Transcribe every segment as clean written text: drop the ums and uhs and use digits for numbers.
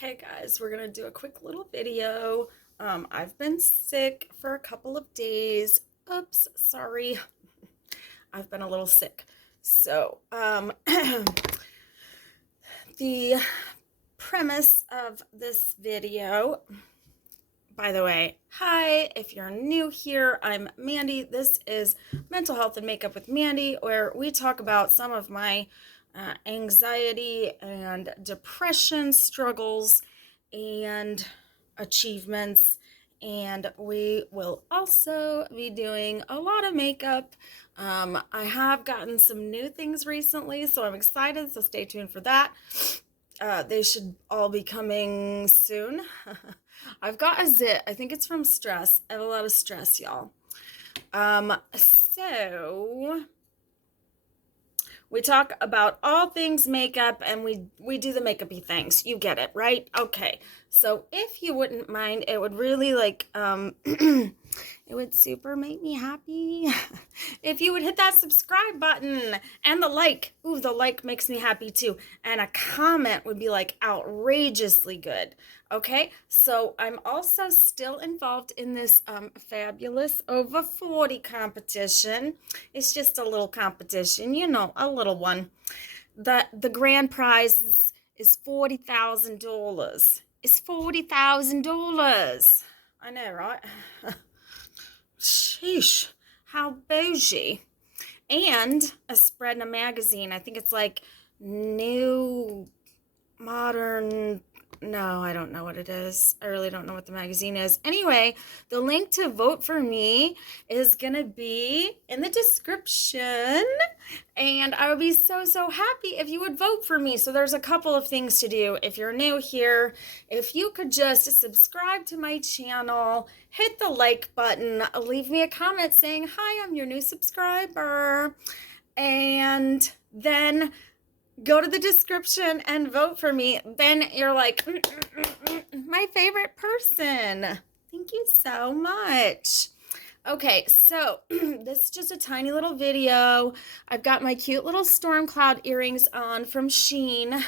Hey guys, we're gonna do a quick little video. I've been sick for a couple of days. Oops, sorry. I've been a little sick. So, the premise of this video, by the way, hi, if you're new here, I'm Mandy. This is Mental Health and Makeup with Mandy, where we talk about some of my anxiety and depression struggles and achievements. And we will also be doing a lot of makeup. I have gotten some new things recently, so I'm excited. So stay tuned for that. They should all be coming soon. I've got a zit. I think it's from stress. I have a lot of stress, y'all. So we talk about all things makeup and we do the makeup-y things. You get it, right? Okay. So if you wouldn't mind, it would really it would super make me happy if you would hit that subscribe button and the like. Ooh, the like makes me happy too. And a comment would be like outrageously good. Okay, so I'm also still involved in this fabulous over 40 competition. It's just a little competition, you know, a little one. The grand prize is $40,000. It's $40,000. I know, right? Sheesh, how bougie. And a spread in a magazine. I think it's like new modern. No, I don't know what it is. I really don't know what the magazine is. Anyway, the link to vote for me is going to be in the description. And I would be so happy if you would vote for me. So there's a couple of things to do. If you're new here, if you could just subscribe to my channel, hit the like button, leave me a comment saying, hi, I'm your new subscriber. And then go to the description and vote for me. Then you're like, my favorite person. Thank you so much. Okay, so this is just a tiny little video. I've got my cute little storm cloud earrings on from Shein.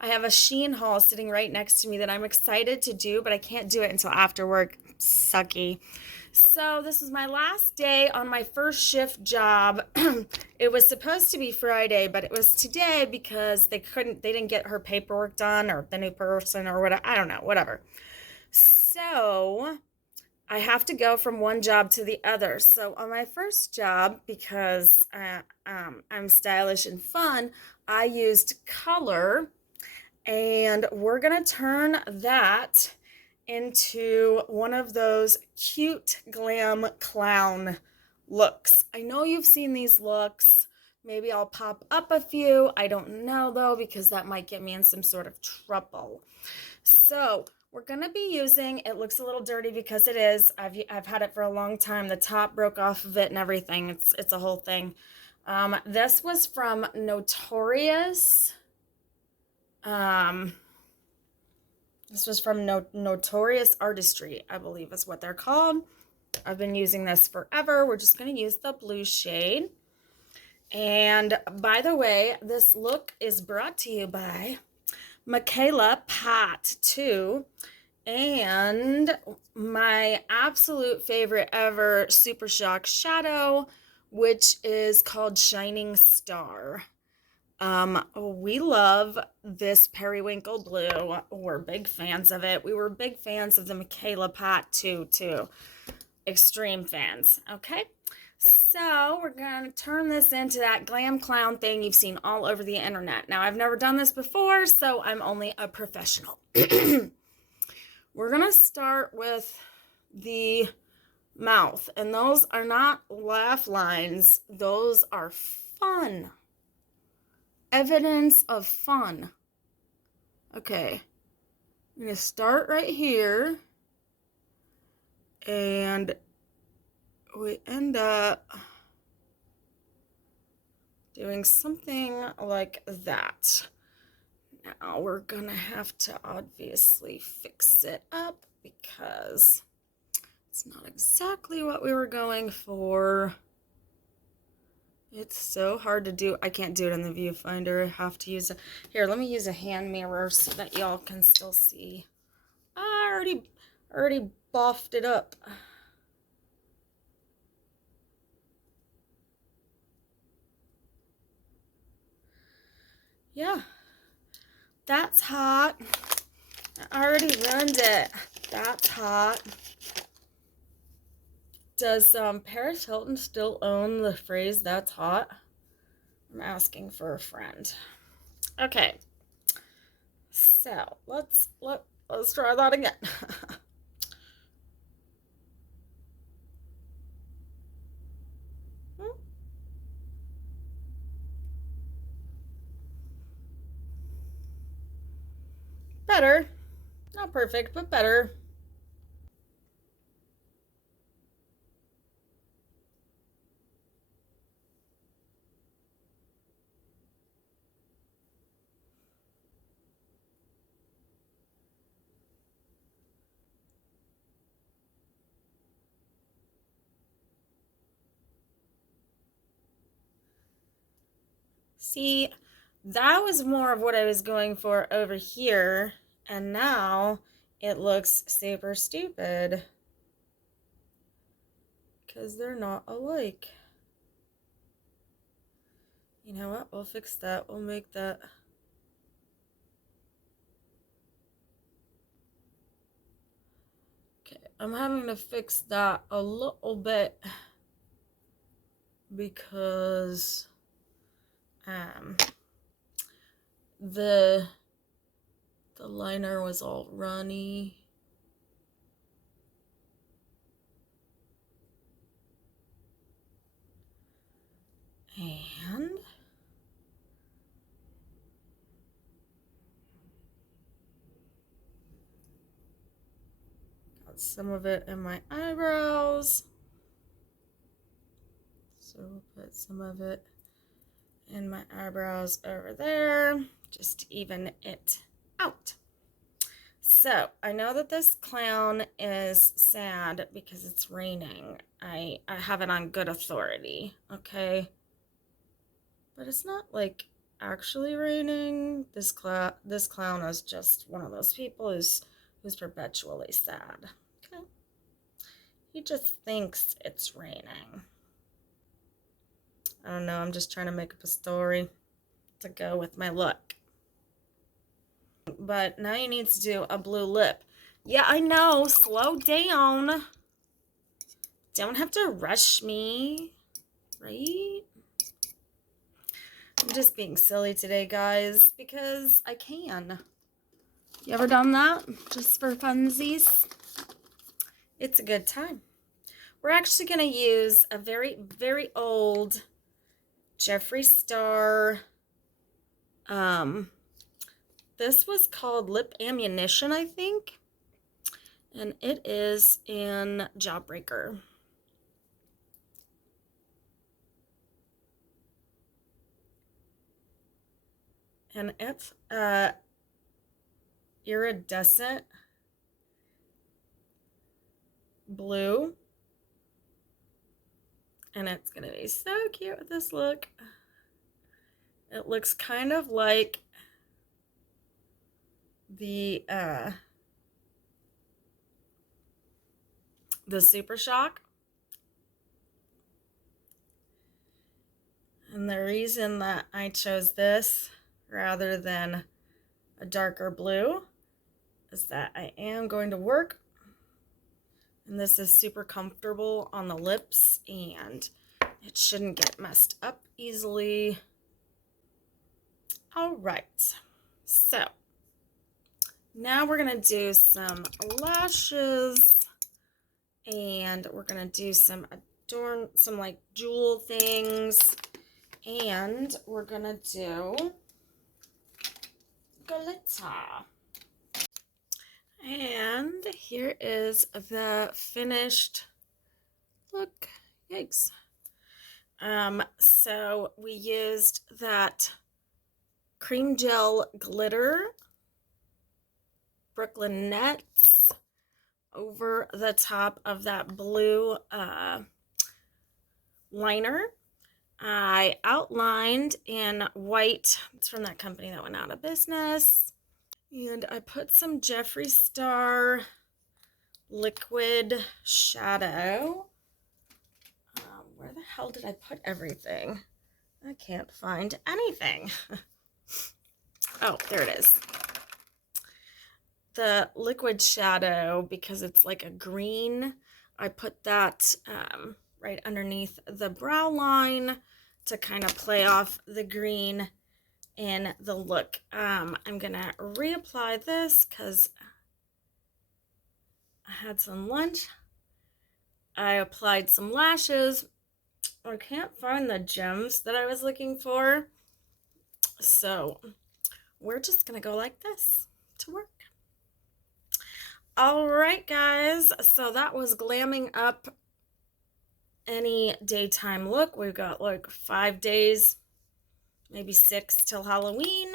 I have a Shein haul sitting right next to me that I'm excited to do, but I can't do it until after work. Sucky. So this is my last day on my first shift job. It was supposed to be Friday, but it was today because they didn't get her paperwork done, or the new person, or whatever. I don't know, whatever. So I have to go from one job to the other. So on my first job, because I'm stylish and fun, I used color, and we're gonna turn that into one of those cute glam clown looks. I know you've seen these looks. Maybe I'll pop up a few. I don't know though, because that might get me in some sort of trouble. So we're gonna be using, it looks a little dirty because it is. I've had it for a long time. The top broke off of it and everything. It's a whole thing. This was from Notorious. This was from Notorious Artistry, I believe is what they're called. I've been using this forever. We're just going to use the blue shade. And by the way, this look is brought to you by Mahkayla Phat too. And my absolute favorite ever Super Shock shadow, which is called Shining Star. We love this periwinkle blue. We're big fans of it. We were big fans of the Mahkayla Phat too. Extreme fans, okay? So we're gonna turn this into that glam clown thing you've seen all over the internet. Now, I've never done this before, so I'm only a professional. We're gonna start with the mouth, and those are not laugh lines. Those are fun. Evidence of fun. Okay, I'm going to start right here, and we end up doing something like that. Now we're going to have to obviously fix it up because it's not exactly what we were going for. It's so hard to do. I can't do it in the viewfinder. I have to use a... Here, let me use a hand mirror so that y'all can still see. I already buffed it up. Yeah. That's hot. I already ruined it. That's hot. Does Paris Hilton still own the phrase "that's hot"? I'm asking for a friend. Okay. So let's try that again. Better. Not perfect, but better. See, that was more of what I was going for over here, and now it looks super stupid because they're not alike. You know what? We'll fix that. We'll make that. Okay, I'm having to fix that a little bit because the liner was all runny. And got some of it in my eyebrows. So we'll put some of it in my eyebrows over there, just to even it out. So I know that this clown is sad because it's raining. I have it on good authority, okay? But it's not like actually raining. This clown is just one of those people who's perpetually sad. Okay? He just thinks it's raining. I don't know, I'm just trying to make up a story to go with my look. But now you need to do a blue lip. Yeah, I know, slow down. Don't have to rush me, right? I'm just being silly today, guys, because I can. You ever done that? Just for funsies? It's a good time. We're actually going to use a very, very old Jeffree Star. This was called Lip Amunition, I think. And it is in Jawbreaker. And it's iridescent blue. And it's going to be so cute with this look. It looks kind of like the Super Shock. And the reason that I chose this rather than a darker blue is that I am going to work. And this is super comfortable on the lips and it shouldn't get messed up easily. All right. So now we're going to do some lashes and we're going to do some like jewel things. And we're going to do glitter. And here is the finished look. Yikes. So we used that cream gel glitter, Brooklyn Nets, over the top of that blue liner. I outlined in white. It's from that company that went out of business. And I put some Jeffree Star liquid shadow. Where the hell did I put everything? I can't find anything. Oh, there it is. The liquid shadow, because it's like a green, I put that right underneath the brow line to kind of play off the green in the look. I'm gonna reapply this because I had some lunch. I applied some lashes. I can't find the gems that I was looking for, so we're just gonna go like this to work. All right, guys, so that was glamming up any daytime look. We've got like 5 days, maybe 6 till Halloween.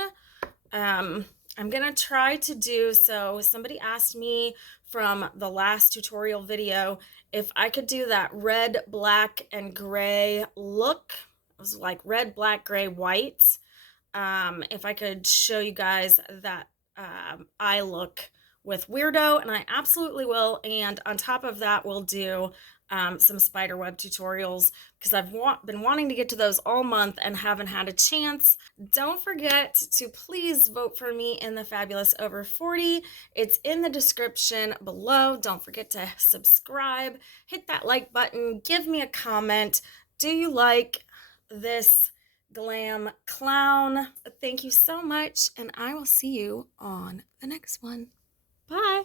I'm gonna try to do, so somebody asked me from the last tutorial video if I could do that red, black, and gray look. It was like red, black, gray, white. If I could show you guys that eye look with Weirdo, and I absolutely will. And on top of that, we'll do some spiderweb tutorials because I've been wanting to get to those all month and haven't had a chance. Don't forget to please vote for me in the Fabulous Over 40. It's in the description below. Don't forget to subscribe, hit that like button, give me a comment. Do you like this glam clown? Thank you so much, and I will see you on the next one. Bye.